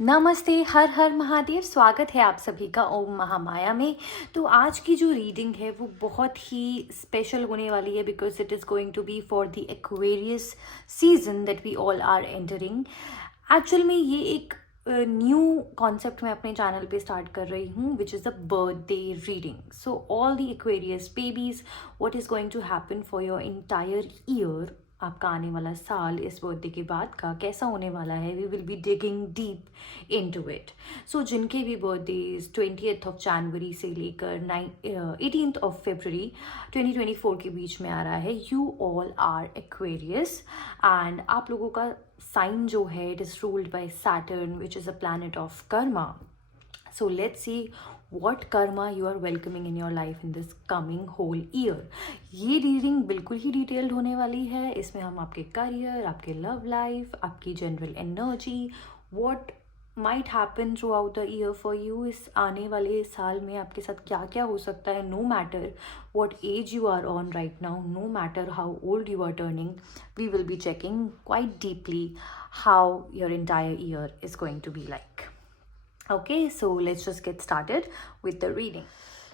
नमस्ते, हर हर महादेव। स्वागत है आप सभी का ओम महामाया में। तो आज की जो रीडिंग है वो बहुत ही स्पेशल होने वाली है because it is going to be for the Aquarius season that we all are entering. Actual में ये एक न्यू कॉन्सेप्ट मैं अपने चैनल पे स्टार्ट कर रही हूँ which is a birthday reading. So all the Aquarius babies, what is going to happen for your entire year, आपका आने वाला साल इस बर्थडे के बाद का कैसा होने वाला है, we will be digging deep into it. So जिनके भी बर्थडेज 20th ऑफ जनवरी से लेकर 18th ऑफ फरवरी 2024 के बीच में आ रहा है, you all are Aquarius and आप लोगों का साइन जो है it is ruled by Saturn which is a planet of karma. So let's see what karma you are welcoming in your life in this coming whole year. ये reading बिल्कुल ही detailed होने वाली है। इसमें हम आपके करियर, आपके लव लाइफ, आपकी general energy, what might happen throughout the year for you, इस आने वाले साल में आपके साथ क्या क्या हो सकता है, no matter what age you are on right now, no matter how old you are turning, we will be checking quite deeply how your entire year is going to be like. Okay, so let's just get started with the reading.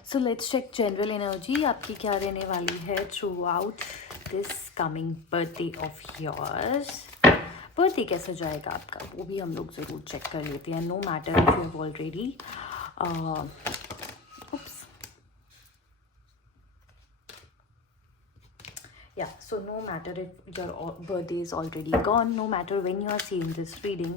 So let's check general energy आपकी क्या रहने वाली है throughout this coming birthday of yours. Birthday कैसा जाएगा आपका वो भी हम लोग ज़रूर चेक कर लेते हैं, no matter if you have already oops yeah, so no matter if your birthday is already gone, no matter when you are seeing this reading,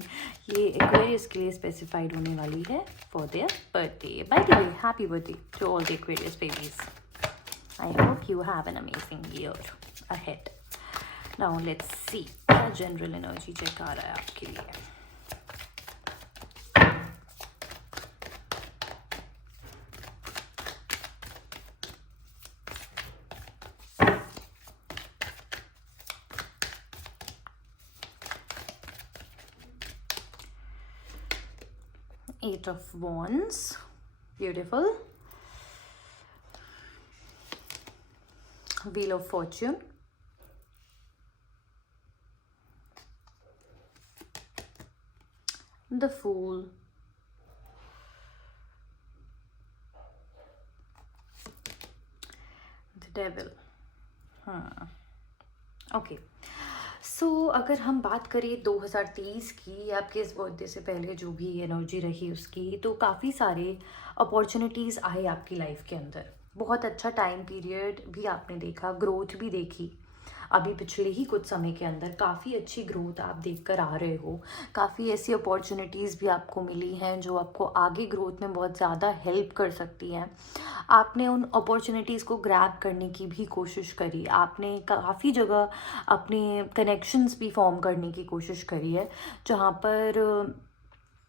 ये Aquarius के लिए specified होने वाली है for their birthday. By the way, happy birthday to all the Aquarius babies. I hope you have an amazing year ahead. Now let's see क्या general energy check आ रहा है आपके लिए. Eight of Wands, beautiful. Wheel of Fortune, the Fool, the Devil. Okay. सो अगर हम बात करें 2023 की, आपके इस बर्थडे से पहले जो भी एनर्जी रही उसकी, तो काफ़ी सारे अपॉर्चुनिटीज़ आए आपकी लाइफ के अंदर। बहुत अच्छा टाइम पीरियड भी आपने देखा, ग्रोथ भी देखी। अभी पिछले ही कुछ समय के अंदर काफ़ी अच्छी ग्रोथ आप देख कर आ रहे हो। काफ़ी ऐसी अपॉर्चुनिटीज़ भी आपको मिली हैं जो आपको आगे ग्रोथ में बहुत ज़्यादा हेल्प कर सकती हैं। आपने उन अपॉर्चुनिटीज़ को ग्रैब करने की भी कोशिश करी। आपने काफ़ी जगह अपने कनेक्शंस भी फॉर्म करने की कोशिश करी है जहाँ पर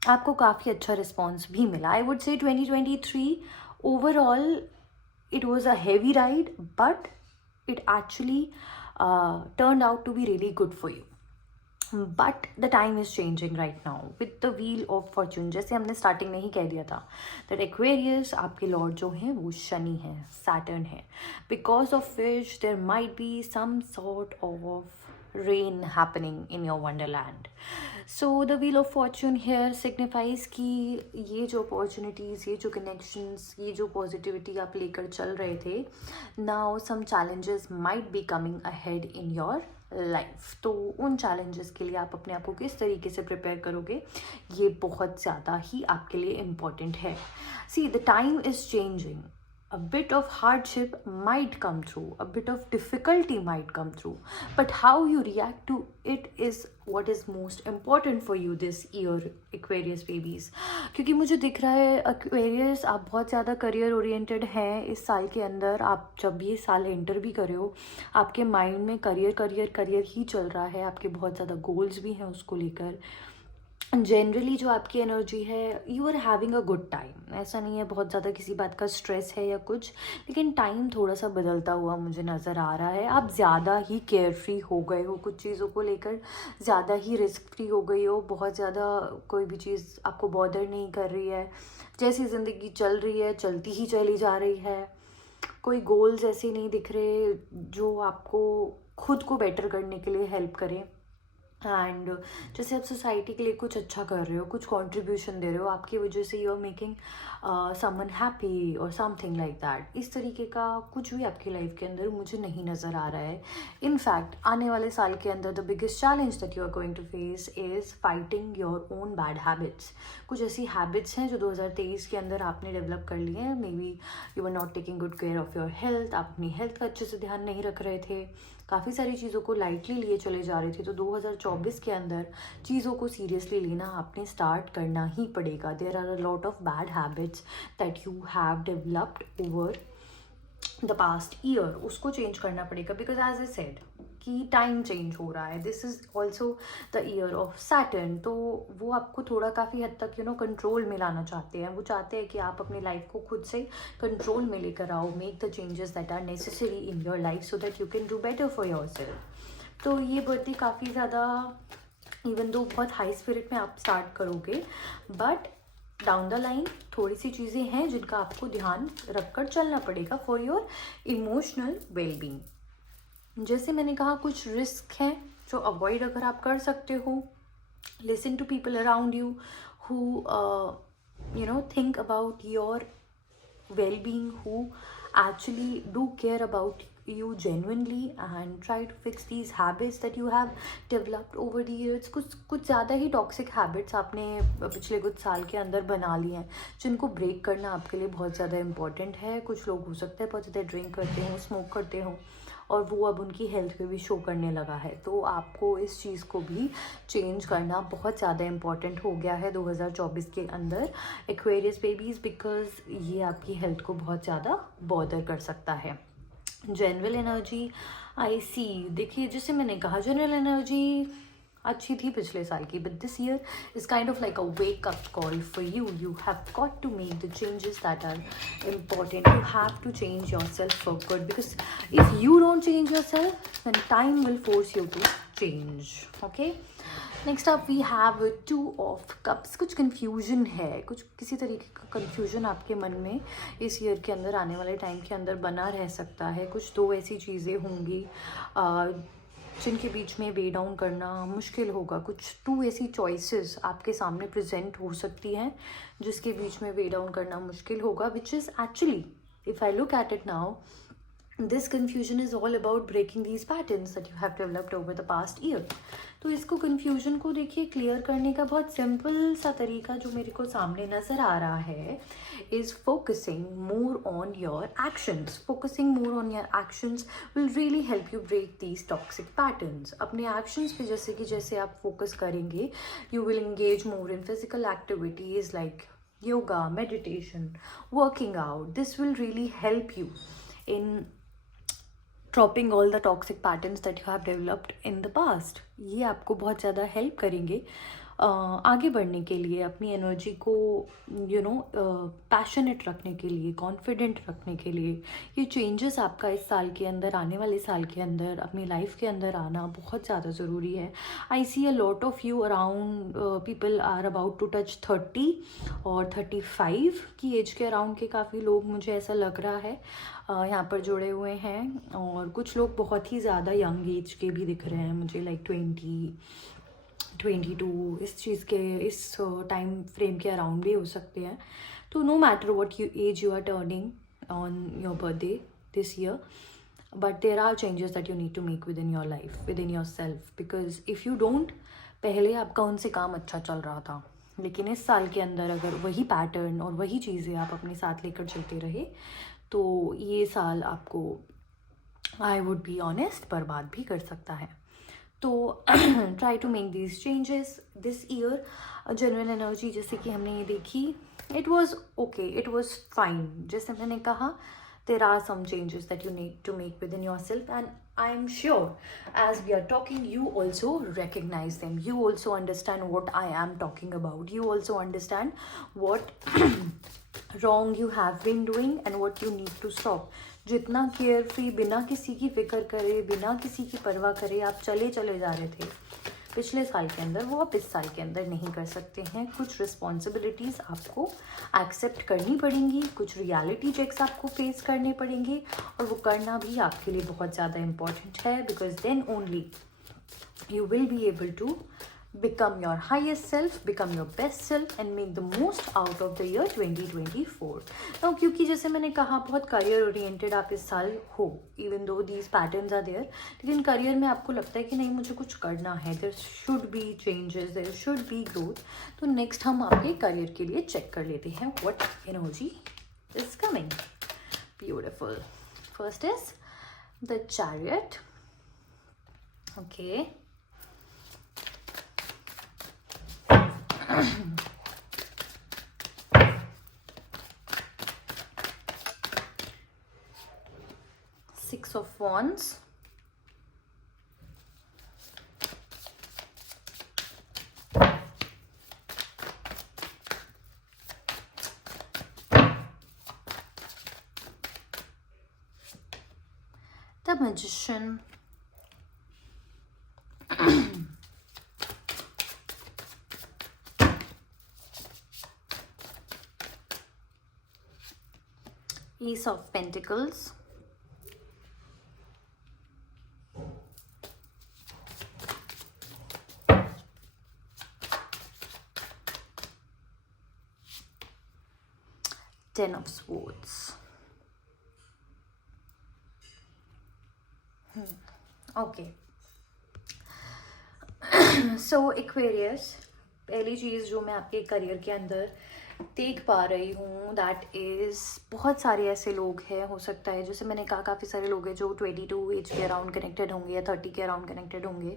आपको काफ़ी अच्छा रिस्पॉन्स भी मिला। I would say 2023 overall it was a heavy ride, but it actually turned out to be really good for you. But the time is changing right now with the wheel of fortune. जैसे हमने starting में ही कह दिया था that Aquarius आपके Lord जो हैं वो शनि है, सैटर्न है, because of which there might be some sort of rain happening in your wonderland. So the wheel of fortune here signifies कि ये जो opportunities, ये जो connections, ये जो positivity आप लेकर चल रहे थे, now some challenges might be coming ahead in your life. तो उन चैलेंजेस के लिए आप अपने आप को किस तरीके से प्रिपेयर करोगे, ये बहुत ज़्यादा ही आपके लिए इम्पॉर्टेंट है। See the time is changing, a bit of hardship might come through, a bit of difficulty might come through, but how you react to it is what is most important for you this year, Aquarius babies. क्योंकि मुझे दिख रहा है Aquarius आप बहुत ज़्यादा career oriented हैं इस साल के अंदर। आप जब ये साल एंटर भी कर रहे हो, आपके माइंड में करियर करियर करियर ही चल रहा है। आपके बहुत ज़्यादा गोल्स भी हैं उसको लेकर। जनरली जो आपकी एनर्जी है, you are having a good time. ऐसा नहीं है बहुत ज़्यादा किसी बात का स्ट्रेस है या कुछ, लेकिन टाइम थोड़ा सा बदलता हुआ मुझे नज़र आ रहा है। आप ज़्यादा ही केयर फ्री हो गए हो कुछ चीज़ों को लेकर, ज़्यादा ही रिस्क फ्री हो गई हो। बहुत ज़्यादा कोई भी चीज़ आपको बॉदर नहीं कर रही है। जैसी ज़िंदगी चल रही है चलती ही चली जा रही है। कोई गोल्स ऐसे नहीं दिख रहे जो आपको खुद को बेटर करने के लिए हेल्प करें। एंड जैसे आप सोसाइटी के लिए कुछ अच्छा कर रहे हो, कुछ कंट्रीब्यूशन दे रहे हो, आपकी वजह से you are making someone happy और समथिंग लाइक दैट, इस तरीके का कुछ भी आपकी लाइफ के अंदर मुझे नहीं नज़र आ रहा है. इनफैक्ट आने वाले साल के अंदर the biggest challenge that you are going to face is fighting your own bad habits. कुछ ऐसी हैबिट्स हैं जो 2023 के अंदर आपने डेवलप कर ली हैं. Maybe you are not taking good care of your health, आप अपनी हेल्थ का अच्छे से ध्यान नहीं रख रहे थे, काफ़ी सारी चीज़ों को लाइटली लिए चले जा रहे थे. तो 2024 के अंदर चीज़ों को सीरियसली लेना आपने स्टार्ट करना ही पड़ेगा. There are a lot of bad habits that you have developed over the past year, उसको चेंज करना पड़ेगा. बिकॉज एज ए सेड कि टाइम चेंज हो रहा है, this is also the year of Saturn. तो वो आपको थोड़ा काफ़ी हद तक कंट्रोल में लाना चाहते हैं. वो चाहते हैं कि आप अपनी लाइफ को खुद से कंट्रोल में लेकर आओ. Make the changes that are necessary in your life so that you can do better for yourself. तो ये बर्थडे काफ़ी ज़्यादा, इवन दो बहुत हाई स्पिरिट में आप स्टार्ट करोगे, बट डाउन द लाइन थोड़ी सी चीज़ें हैं जिनका आपको ध्यान रखकर चलना पड़ेगा फॉर योर इमोशनल वेलबींग. जैसे मैंने कहा, कुछ रिस्क हैं जो अवॉइड अगर आप कर सकते हो. Listen to people around you who think about your well-being, who actually do care about you genuinely, and try to fix these habits that you have developed over the years. कुछ ज़्यादा ही toxic habits आपने पिछले कुछ साल के अंदर बना लिए हैं जिनको ब्रेक करना आपके लिए बहुत ज़्यादा इम्पॉर्टेंट है. कुछ लोग हो सकता है बहुत ज़्यादा ड्रिंक करते हों, स्मोक करते हों, और वो अब उनकी हेल्थ पे भी शो करने लगा है. तो आपको इस चीज़ को भी चेंज करना बहुत ज़्यादा इम्पॉर्टेंट हो गया है 2024 के अंदर, एक्वेरियस बेबीज़, बिकॉज ये आपकी हेल्थ को बहुत ज़्यादा बॉदर कर सकता है. जनरल एनर्जी आई सी, देखिए जैसे मैंने कहा, जनरल एनर्जी अच्छी थी पिछले साल की, but this year is kind of like a wake up call for you. You have got to make the changes that are important. You have to change yourself for good, because if you don't change yourself, then time will force you to change. Okay, next up we have two of cups. कुछ confusion है, कुछ किसी तरीके का confusion आपके मन में इस ईयर के अंदर, आने वाले टाइम के अंदर बना रह सकता है. कुछ दो ऐसी चीज़ें होंगी जिनके बीच में वे डाउन करना मुश्किल होगा. कुछ टू ऐसी चॉइसेस आपके सामने प्रेजेंट हो सकती हैं जिसके बीच में वे डाउन करना मुश्किल होगा, which is actually, if I look at it now, this confusion is all about breaking these patterns that you have developed over the past year. तो इसको कन्फ्यूजन को देखिए क्लियर करने का बहुत सिंपल सा तरीका जो मेरे को सामने नज़र आ रहा है is focusing more on your actions. Focusing more on your actions will really help you break these toxic patterns. अपने actions पे जैसे आप focus करेंगे, you will engage more in physical activities like yoga, meditation, working out. This will really help you in dropping all the toxic patterns that you have developed in the past. ये आपको बहुत ज़्यादा help करेंगे आगे बढ़ने के लिए, अपनी एनर्जी को पैशनेट रखने के लिए, कॉन्फिडेंट रखने के लिए. ये चेंजेस आपका इस साल के अंदर, आने वाले साल के अंदर अपनी लाइफ के अंदर आना बहुत ज़्यादा ज़रूरी है. I see a lot of you around, people are about to touch 30 और 35 की एज के अराउंड के काफ़ी लोग, मुझे ऐसा लग रहा है, यहाँ पर जुड़े हुए हैं. और कुछ लोग बहुत ही ज़्यादा यंग एज के भी दिख रहे हैं मुझे, लाइक 22 इस चीज़ के, इस टाइम फ्रेम के अराउंड भी हो सकते हैं. तो no matter what age you are turning on your birthday this year, but there are changes that you need to make within your life, within yourself. Because if you don't, पहले आपका उनसे काम अच्छा चल रहा था, लेकिन इस साल के अंदर अगर वही पैटर्न और वही चीज़ें आप अपने साथ लेकर चलते रहे, तो ये साल आपको, आई वुड बी ऑनेस्ट, बर्बाद भी कर सकता है. तो try to make these changes this year. General energy जैसे कि हमने ये देखी, it was okay, it was fine. जैसे मैंने कहा, there are some changes that you need to make within yourself, and I am sure as we are talking, you also recognize them. You also understand what I am talking about. You also understand what wrong you have been doing and what you need to stop. जितना care free, बिना किसी की फिक्र करे, बिना किसी की परवाह करे आप चले जा रहे थे पिछले साल के अंदर, वो आप इस साल के अंदर नहीं कर सकते हैं. कुछ रिस्पॉन्सिबिलिटीज़ आपको एक्सेप्ट करनी पड़ेंगी, कुछ रियलिटी चेक्स आपको फेस करने पड़ेंगे, और वो करना भी आपके लिए बहुत ज़्यादा इम्पॉर्टेंट है. Because then only You will be able to become your highest self, become your best self and make the most out of the year 2024. Now क्योंकि जैसे मैंने कहा बहुत करियर ओरिएंटेड आप इस साल हो, even though these patterns are there, लेकिन करियर में आपको लगता है कि नहीं मुझे कुछ करना है, there should be changes, there should be growth. तो नेक्स्ट हम आपके करियर के लिए चेक कर लेते हैं what energy is coming. Beautiful. First is the Chariot. Okay. Six of Wands. The Magician. Ace of Pentacles. Ten of Swords. Okay. So Aquarius, पहली चीज़ जो मैं आपके करियर के अंदर देख पा रही हूँ दैट इज़ बहुत सारे ऐसे लोग हैं, हो सकता है जैसे मैंने कहा काफ़ी सारे लोग हैं जो 22 एज के अराउंड कनेक्टेड होंगे या 30 के अराउंड कनेक्टेड होंगे.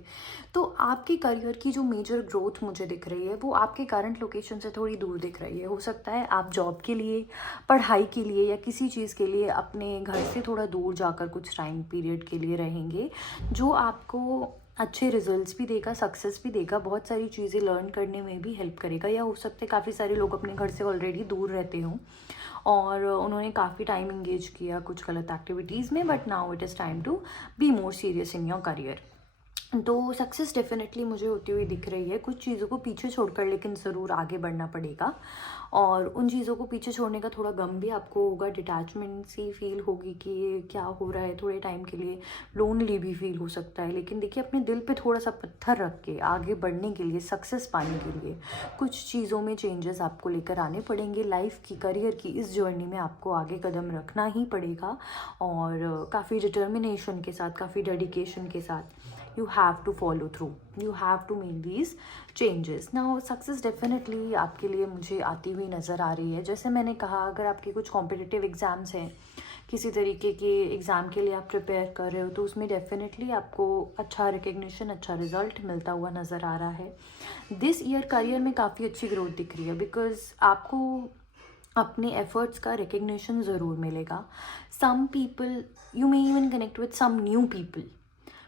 तो आपके करियर की जो मेजर ग्रोथ मुझे दिख रही है वो आपके करंट लोकेशन से थोड़ी दूर दिख रही है. हो सकता है आप जॉब के लिए, पढ़ाई के लिए या किसी चीज़ के लिए अपने घर से थोड़ा दूर जाकर कुछ टाइम पीरियड के लिए रहेंगे, जो आपको अच्छे रिजल्ट्स भी देगा, सक्सेस भी देगा, बहुत सारी चीज़ें लर्न करने में भी हेल्प करेगा. या हो सकता है काफ़ी सारे लोग अपने घर से ऑलरेडी दूर रहते हों और उन्होंने काफ़ी टाइम इंगेज किया कुछ गलत एक्टिविटीज़ में, but now it is time to be more serious in your career. तो सक्सेस डेफिनेटली मुझे होती हुई दिख रही है. कुछ चीज़ों को पीछे छोड़कर लेकिन ज़रूर आगे बढ़ना पड़ेगा, और उन चीज़ों को पीछे छोड़ने का थोड़ा गम भी आपको होगा, डिटैचमेंट सी फील होगी कि ये क्या हो रहा है, थोड़े टाइम के लिए लोनली भी फील हो सकता है. लेकिन देखिए अपने दिल पे थोड़ा सा पत्थर रख के आगे बढ़ने के लिए, सक्सेस पाने के लिए कुछ चीज़ों में चेंजेस आपको लेकर आने पड़ेंगे. लाइफ की, करियर की इस जर्नी में आपको आगे कदम रखना ही पड़ेगा, और काफ़ी डिटर्मिनेशन के साथ, काफ़ी डेडिकेशन के साथ you have to follow through, you have to make these changes. now success definitely आपके लिए मुझे आती हुई नज़र आ रही है. जैसे मैंने कहा अगर आपके कुछ कॉम्पिटिटिव एग्ज़ाम्स हैं, किसी तरीके के एग्ज़ाम के लिए आप प्रिपेयर कर रहे हो, तो उसमें डेफिनेटली आपको अच्छा रिकग्निशन, अच्छा रिजल्ट मिलता हुआ नज़र आ रहा है. दिस ईयर करियर में काफ़ी अच्छी ग्रोथ दिख रही है, बिकॉज आपको अपने एफर्ट्स का रिकग्निशन ज़रूर मिलेगा. Some people, you may even connect with some new people,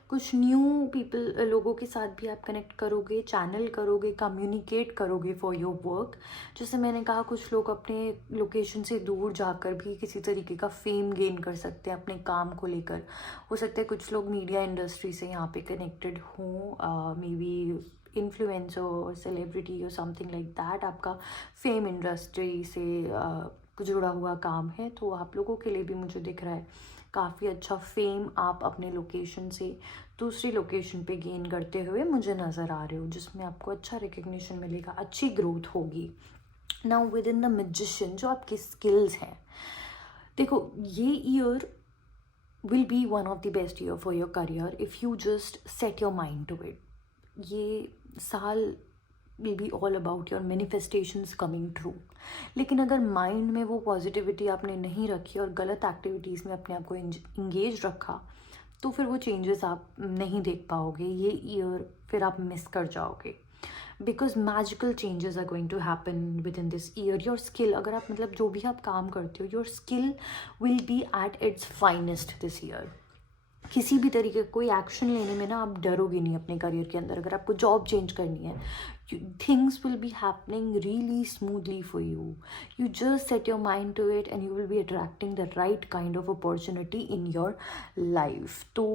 कुछ न्यू पीपल, लोगों के साथ भी आप कनेक्ट करोगे, चैनल करोगे, कम्युनिकेट करोगे फॉर योर वर्क. जैसे मैंने कहा कुछ लोग अपने लोकेशन से दूर जाकर भी किसी तरीके का फेम गेन कर सकते हैं अपने काम को लेकर. हो सकता है कुछ लोग मीडिया इंडस्ट्री से यहाँ पे कनेक्टेड हों, मे बी इन्फ्लुएंसर और सेलिब्रिटी और समथिंग लाइक दैट. आपका फेम इंडस्ट्री से जुड़ा हुआ काम है, तो आप लोगों के लिए भी मुझे दिख रहा है काफ़ी अच्छा फेम आप अपने लोकेशन से दूसरी लोकेशन पे गेन करते हुए मुझे नज़र आ रहे हो, जिसमें आपको अच्छा रिकग्निशन मिलेगा, अच्छी ग्रोथ होगी. Now within the Magician, जो आपकी स्किल्स हैं, देखो ये year will be one of the best year for your career if you just set your mind to it. ये साल will be all about your manifestations coming true. लेकिन अगर mind में वो पॉजिटिविटी आपने नहीं रखी और गलत एक्टिविटीज़ में अपने आप को इंगेज रखा, तो फिर वो चेंजेस आप नहीं देख पाओगे. ये ईयर फिर आप मिस कर जाओगे, because magical changes are going to happen within this year. Your skill, अगर आप मतलब जो भी आप काम करते हो, your skill will be at its finest this year. किसी भी तरीके का कोई एक्शन लेने में ना आप डरोगे नहीं अपने करियर के अंदर. अगर आपको जॉब चेंज करनी है, things will be happening really smoothly for you. You just set your mind to it and you will be attracting the right kind of opportunity in your life. तो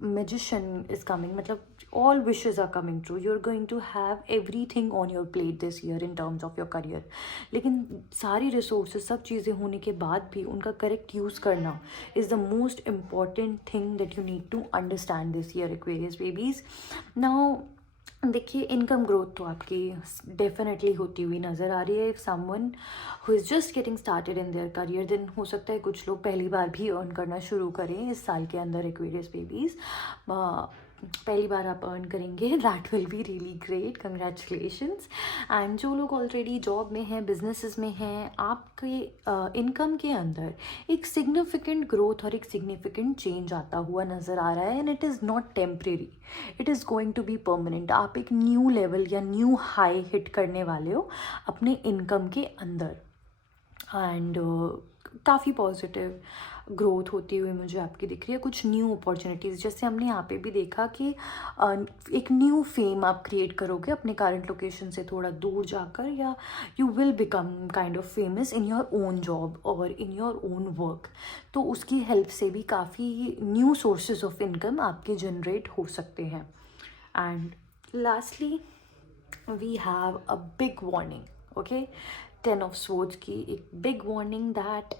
magician is coming, मतलब all wishes are coming true. You're going to have everything on your plate this year in terms of your career. लेकिन सारी resources, सब चीज़ें होने के बाद भी उनका correct use करना is the most important thing that you need to understand this year, Aquarius babies. Now देखिए, इनकम ग्रोथ तो आपकी डेफिनेटली होती हुई नज़र आ रही है. If someone who is just getting started in their career, then हो सकता है कुछ लोग पहली बार भी अर्न करना शुरू करें इस साल के अंदर. एक्वेरियस बेबीज़, पहली बार आप अर्न करेंगे, that will be really great, congratulations. And जो लोग ऑलरेडी जॉब में हैं, बिजनेसेस में हैं, आपके इनकम के अंदर एक सिग्निफिकेंट ग्रोथ और एक सिग्निफिकेंट चेंज आता हुआ नज़र आ रहा है. And it is not temporary, it is going to be permanent. आप एक न्यू लेवल या न्यू हाई हिट करने वाले हो अपने इनकम के अंदर. एंड काफ़ी पॉजिटिव ग्रोथ होती हुई मुझे आपकी दिख रही है. कुछ न्यू अपॉर्चुनिटीज़, जैसे हमने यहाँ पे भी देखा कि एक न्यू फेम आप क्रिएट करोगे अपने करंट लोकेशन से थोड़ा दूर जाकर, या you will become kind of famous in your own job और इन योर ओन वर्क. तो उसकी हेल्प से भी काफ़ी न्यू सोर्सेज ऑफ इनकम आपके जनरेट हो सकते हैं. And lastly we have a big warning. Okay, 10 of Swords की एक big warning that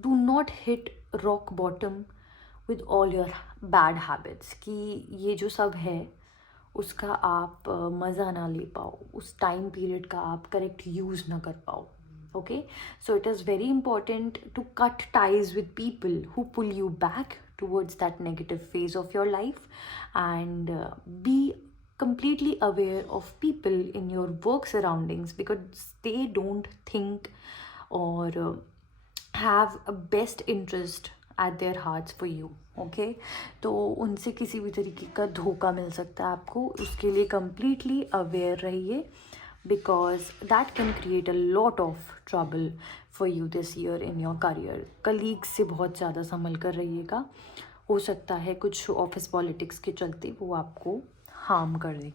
do not hit rock bottom with all your bad habits. कि ये जो सब है उसका आप मज़ा ना ले पाओ, उस टाइम पीरियड का आप करेक्ट यूज़ ना कर पाओ. Okay, so it is very important to cut ties with people who pull you back towards that negative phase of your life, and be completely aware of people in your work surroundings, because they don't think or have a best interest at their hearts for you. Okay, तो उनसे किसी भी तरीके का धोखा मिल सकता है आपको. उसके लिए completely aware रहिए, because that can create a lot of trouble for you this year in your career. Colleagues से बहुत ज़्यादा संभल कर रहिएगा. हो सकता है कुछ ऑफिस पॉलिटिक्स के चलते वो आपको हार्म कर दे.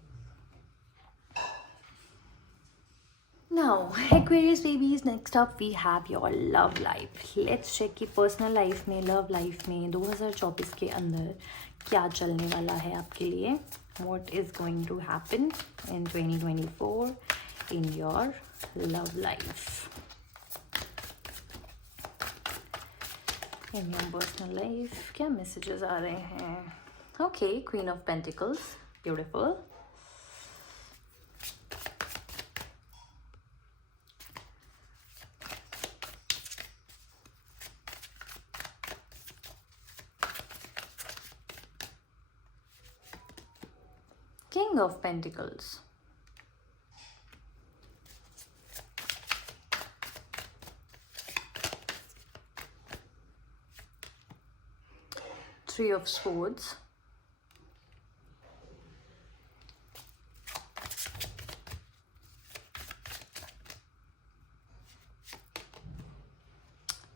Now, Aquarius babies, next up we have your love life. Let's check कि पर्सनल लाइफ में, लव लाइफ में 2024 के अंदर क्या चलने वाला है आपके लिए. What is going to happen in 2024 in your love life? In your personal life, क्या messages आ रहे हैं? Okay, Queen of Pentacles, beautiful. King of Pentacles, Three of Swords,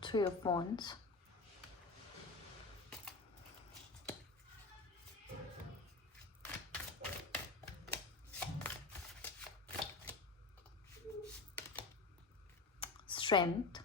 Three of Wands, Strength,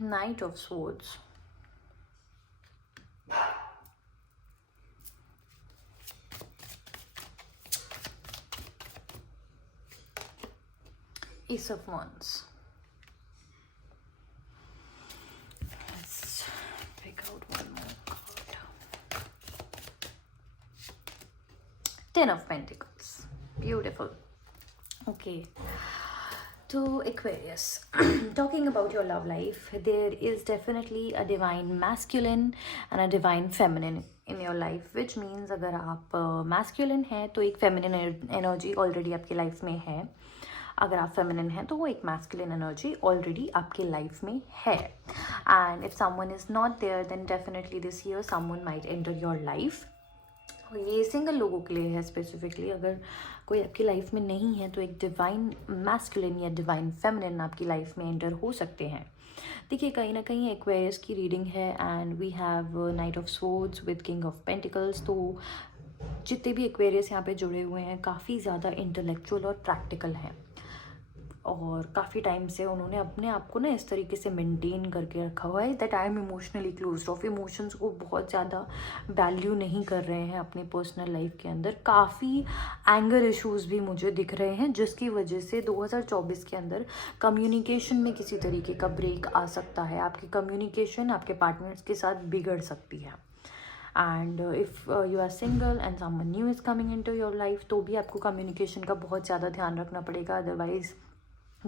Knight of Swords, Ace of Wands. Let's pick out one more card. Ten of Pentacles. Beautiful. Okay. So Aquarius, talking about your love life, there is definitely a divine masculine and a divine feminine in your life, which means अगर आप masculine हैं तो एक feminine energy already आपकी life में है. अगर आप फेमिनिन हैं तो वो एक मैस्कुलिन एनर्जी ऑलरेडी आपके लाइफ में है. And if someone is not there then definitely this year someone might enter your life. ये सिंगल लोगों के लिए है स्पेसिफिकली. अगर कोई आपकी लाइफ में नहीं है तो एक डिवाइन मैस्कुलिन या डिवाइन फेमिनिन आपकी लाइफ में एंटर हो सकते हैं. देखिए, कहीं ना कहीं एक्वेरियस की रीडिंग है and we have Knight of Swords with King of Pentacles. तो जितने भी एक्वेरियस यहाँ पे जुड़े हुए हैं काफ़ी ज़्यादा इंटेलेक्चुअल और प्रैक्टिकल हैं, और काफ़ी टाइम से उन्होंने अपने आप को ना इस तरीके से मेंटेन करके रखा हुआ है that I am emotionally closed of. Emotions को बहुत ज़्यादा वैल्यू नहीं कर रहे हैं अपनी पर्सनल लाइफ के अंदर. काफ़ी एंगर इश्यूज़ भी मुझे दिख रहे हैं जिसकी वजह से 2024 के अंदर कम्युनिकेशन में किसी तरीके का ब्रेक आ सकता है. आपकी कम्युनिकेशन आपके पार्टनर्स के साथ बिगड़ सकती है. And if you are single and someone new is coming into your life तो भी आपको कम्युनिकेशन का बहुत ज़्यादा ध्यान रखना पड़ेगा. अदरवाइज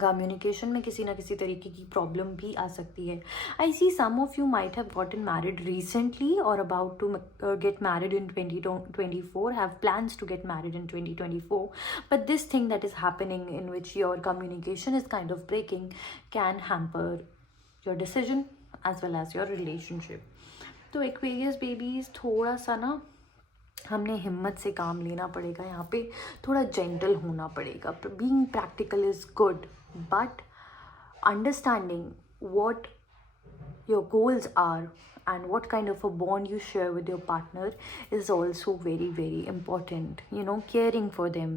कम्युनिकेशन में किसी ना किसी तरीके की प्रॉब्लम भी आ सकती है. I see some of you might have gotten married recently और about to get married in 2024, have plans to get married in 2024, but this thing that is happening in which your communication is kind of breaking can hamper your decision as well as your relationship. तो aquarius babies थोड़ा सा ना हमने हिम्मत से काम लेना पड़ेगा यहाँ पे. थोड़ा जेंटल होना पड़ेगा. Being practical is good but understanding what your goals are and what kind of a bond you share with your partner is also very, very important. You know, caring for them,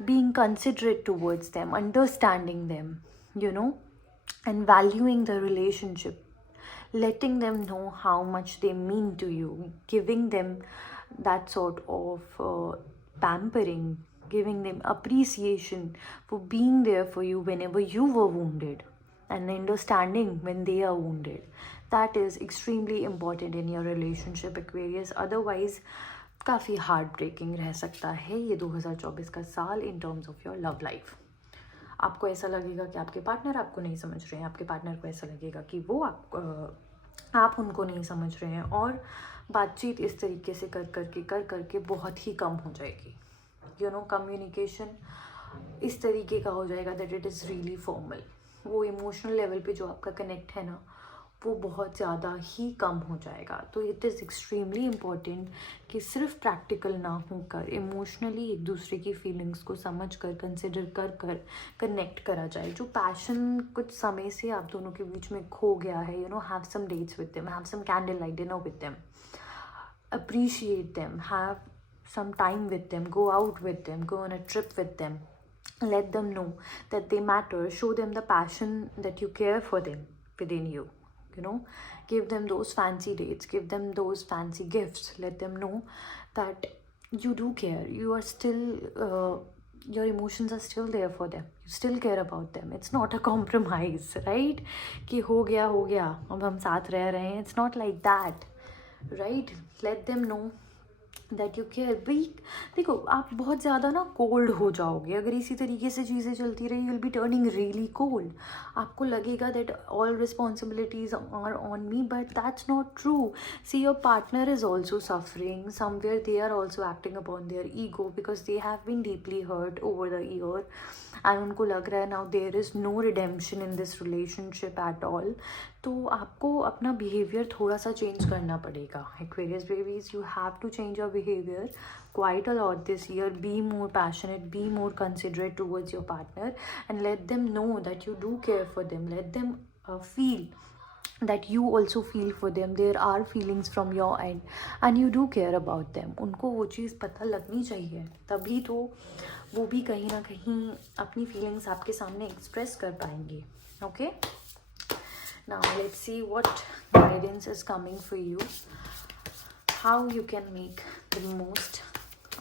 being considerate towards them, understanding them, you know, and valuing the relationship, letting them know how much they mean to you, giving them that sort of pampering, giving them appreciation for being there for you whenever you were wounded, and understanding when they are wounded. That is extremely important in your relationship, Aquarius. Otherwise काफ़ी heart breaking रह सकता है ये 2024 का साल in terms of your love life. आपको ऐसा लगेगा कि आपके पार्टनर आपको नहीं समझ रहे हैं. आपके पार्टनर को ऐसा लगेगा कि वो आप उनको नहीं समझ रहे हैं. और बातचीत इस तरीके से कर करके बहुत ही कम हो जाएगी. यू नो, कम्युनिकेशन इस तरीके का हो जाएगा that it is really formal. वो इमोशनल लेवल पे जो आपका कनेक्ट है ना वो बहुत ज़्यादा ही कम हो जाएगा. तो इट इज़ एक्सट्रीमली इम्पॉर्टेंट कि सिर्फ प्रैक्टिकल ना होकर इमोशनली एक दूसरे की फीलिंग्स को समझ कर कंसिडर कर कनेक्ट करा जाए. जो पैशन कुछ समय से आप दोनों के बीच में खो गया है, you know, have some dates with them, have some candle light dinner with them, appreciate them, have some time with them, go out with them, go on a trip with them, let them know that they matter, show them the passion that you care for them within you, you know, give them those fancy dates, give them those fancy gifts, let them know that you do care, you are still your emotions are still there for them, you still care about them. It's not a compromise, right? कि हो गया अब हम साथ रह रहे हैं. It's not like that, right. Let them know that you care. भाई देखो, आप बहुत ज़्यादा ना कोल्ड हो जाओगे अगर इसी तरीके से चीज़ें चलती रही. You will be turning really cold. आपको लगेगा that all responsibilities are on me, but that's not true. See, your partner is also suffering somewhere. They are also acting upon their ego because they have been deeply hurt over the year and उनको लग रहा है now there is no redemption in this relationship at all. तो आपको अपना behaviour थोड़ा सा change करना पड़ेगा. Aquarius babies, you have to change your behavior quite a lot this year. Be more passionate, be more considerate towards your partner, and let them know that you do care for them. Let them feel that you also feel for them. There are feelings from your end and you do care about them. उनको वो चीज़ पता लगनी चाहिए, तभी तो वो भी कहीं ना कहीं अपनी फीलिंग्स आपके सामने एक्सप्रेस कर पाएंगे. Okay, now let's see what guidance is coming for you, how you can make the most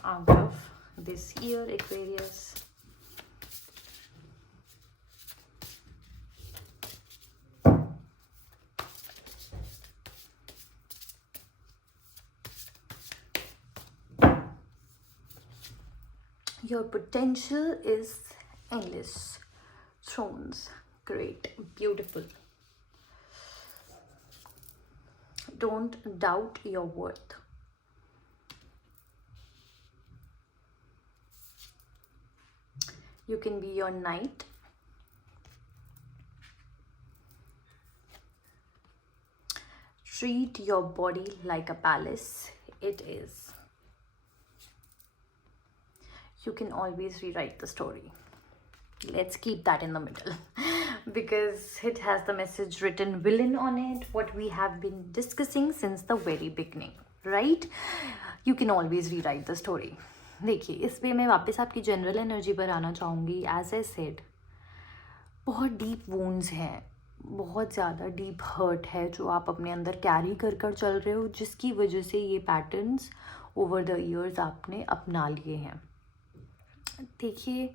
out of this year, Aquarius. Your potential is endless. Thrones, great, beautiful. Don't doubt your worth. You can be your knight. Treat your body like a palace. It is. You can always rewrite the story. Let's keep that in the middle because it has the message written villain on it, what we have been discussing since the very beginning, right? You can always rewrite the story. देखिए, इस पे मैं वापस आपकी general energy पर आना चाहूँगी. As I said, बहुत डीप वोन्स हैं, बहुत ज़्यादा डीप हर्ट है जो आप अपने अंदर कैरी कर कर चल रहे हो, जिसकी वजह से ये पैटर्न्स ओवर द ईयर्स आपने अपना लिए हैं. देखिए,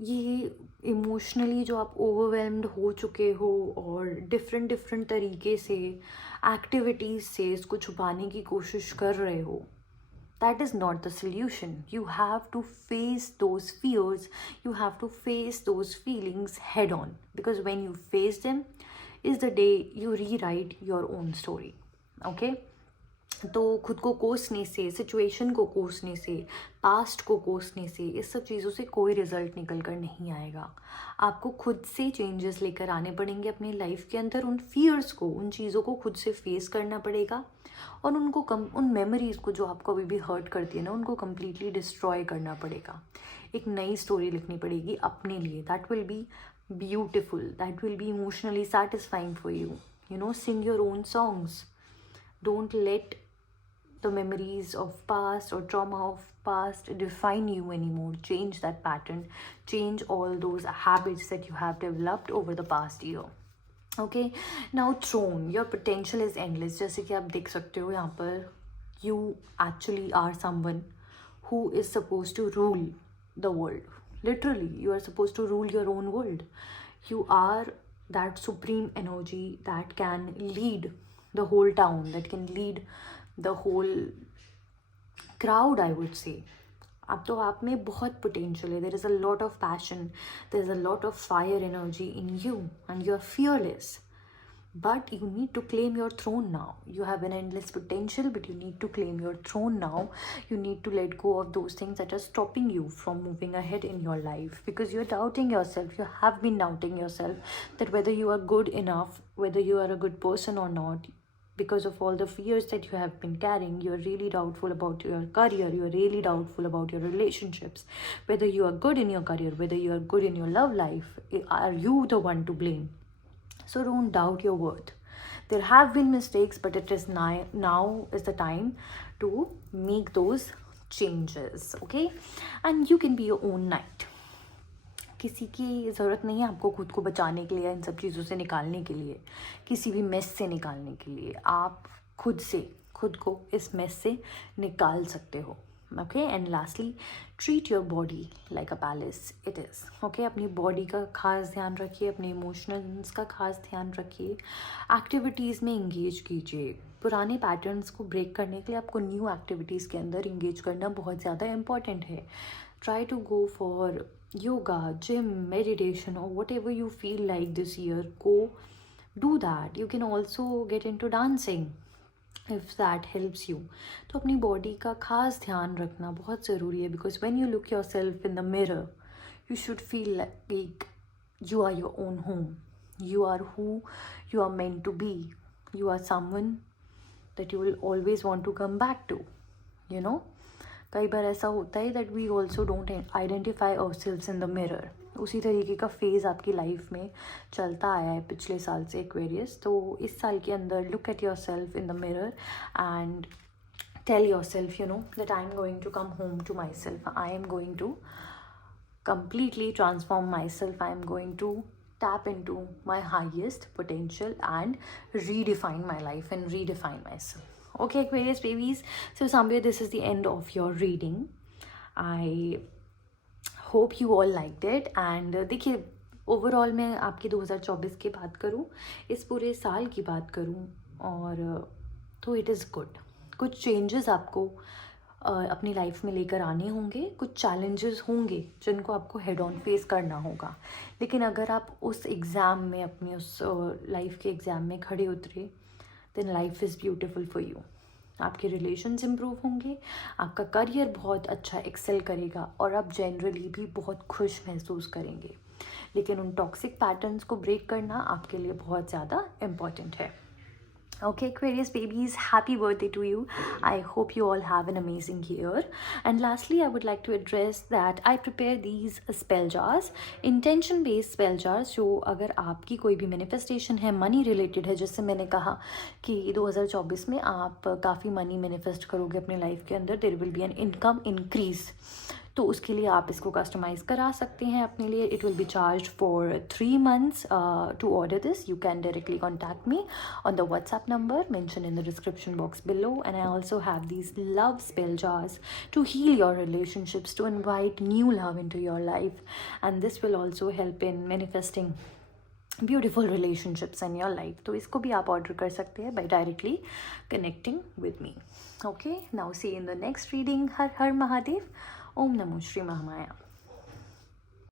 ये इमोशनली जो आप ओवरवेल्म्ड हो चुके हो और डिफरेंट तरीके से एक्टिविटीज़ से इसको छुपाने की कोशिश कर रहे हो, that is not the solution. You have to face those fears, you have to face those feelings head on, because when you face them is the day you rewrite your own story. Okay? तो खुद को कोसने से, situation को कोसने से, past को कोसने से, इस सब चीज़ों से कोई रिजल्ट निकल कर नहीं आएगा. आपको खुद से चेंजेस लेकर आने पड़ेंगे अपनी लाइफ के अंदर. उन फियर्स को, उन चीज़ों को खुद से फेस करना पड़ेगा और उनको उन मेमोरीज़ को जो आपको अभी भी हर्ट करती है ना, उनको कम्प्लीटली डिस्ट्रॉय करना पड़ेगा. एक नई स्टोरी लिखनी पड़ेगी अपने लिए. That will be beautiful, that will be emotionally satisfying for you. You know, sing your own songs. Don't let the memories of past or trauma of past define you anymore. Change that pattern. Change all those habits that you have developed over the past year. Okay, now throne. Your potential is endless. जैसे कि आप देख सकते हो यहाँ पर, you actually are someone who is supposed to rule the world. Literally, you are supposed to rule your own world. You are that supreme energy that can lead the whole town, that can lead the whole crowd, I would say. अब तो आप में बहुत potential है. There is a lot of passion, there is a lot of fire energy in you and you are fearless. But you need to claim your throne now. You have an endless potential, but you need to claim your throne now. You need to let go of those things that are stopping you from moving ahead in your life, because you're doubting yourself. You have been doubting yourself that whether you are good enough, whether you are a good person or not. Because of all the fears that you have been carrying, you're really doubtful about your career, you're really doubtful about your relationships, whether you are good in your career, whether you are good in your love life. Are you the one to blame? So don't doubt your worth. There have been mistakes, but it is now is the time to make those changes. Okay? And you can be your own knight. किसी की ज़रूरत नहीं है आपको खुद को बचाने के लिए, इन सब चीज़ों से निकालने के लिए, किसी भी मेस से निकालने के लिए. आप खुद को इस मेस से निकाल सकते हो. Okay, and lastly, treat your body like a palace it is. Okay, अपनी बॉडी का खास ध्यान रखिए, अपने इमोशनल्स का खास ध्यान रखिए, एक्टिविटीज़ में इंगेज कीजिए. पुराने पैटर्न्स को ब्रेक करने के लिए आपको न्यू एक्टिविटीज़ के अंदर इंगेज करना बहुत ज़्यादा इम्पॉर्टेंट है. Try to go for yoga, gym, meditation, or whatever you feel like this year. Go do that. You can also get into dancing if that helps you. तो अपनी body का खास ध्यान रखना बहुत ज़रूरी है, because when you look yourself in the mirror, you should feel like you are your own home. You are who you are meant to be. You are someone that you will always want to come back to. You know? कई बार ऐसा होता है that we also don't identify ourselves in the mirror. उसी तरीके का phase आपकी life में चलता आया है पिछले साल से एक्वेरियस. तो इस साल के अंदर look at yourself in the mirror and tell yourself, you know, that I am going to come home to myself. I am going to completely transform myself. I am going to tap into my highest potential and redefine my life and redefine myself. Okay, Aquarius babies, so somewhere this is the end of your reading. I hope you all liked it. And देखिए, overall मैं आपकी 2024 की बात करूँ, इस पूरे साल की बात करूँ, और तो इट इज़ गुड. कुछ चेंजेस आपको अपनी लाइफ में लेकर आने होंगे, कुछ चैलेंजेस होंगे जिनको आपको हेड ऑन फेस करना होगा. लेकिन अगर आप उस एग्ज़ाम में, अपनी उस लाइफ के एग्ज़ाम में खड़े उतरे, then life is beautiful for you. आपके रिलेशंस इम्प्रूव होंगे, आपका करियर बहुत अच्छा एक्सेल करेगा और आप जनरली भी बहुत खुश महसूस करेंगे। लेकिन उन टॉक्सिक पैटर्न्स को ब्रेक करना आपके लिए बहुत ज़्यादा इम्पॉर्टेंट है। Okay, Aquarius babies, happy birthday to you. I hope you all have an amazing year. And lastly, I would like to address that I prepare these spell jars, intention based spell jars, जो अगर आपकी कोई भी manifestation है, money related है, जैसे मैंने कहा कि 2024 में आप काफ़ी money manifest करोगे अपने लाइफ के अंदर, there will be an income increase. तो उसके लिए आप इसको कस्टमाइज़ करा सकते हैं अपने लिए। It will be charge for 3 months to order this. You can directly contact me on the WhatsApp number mentioned in the description box below, and I also have these love spell jars to heal your relationships, to invite new love into your life, and this will also help in manifesting beautiful relationships in your life. तो इसको भी आप order कर सकते हैं by directly connecting with me. Okay, now see you in the next reading. Her her Mahadev, Om NaMo Shri Mahamaya.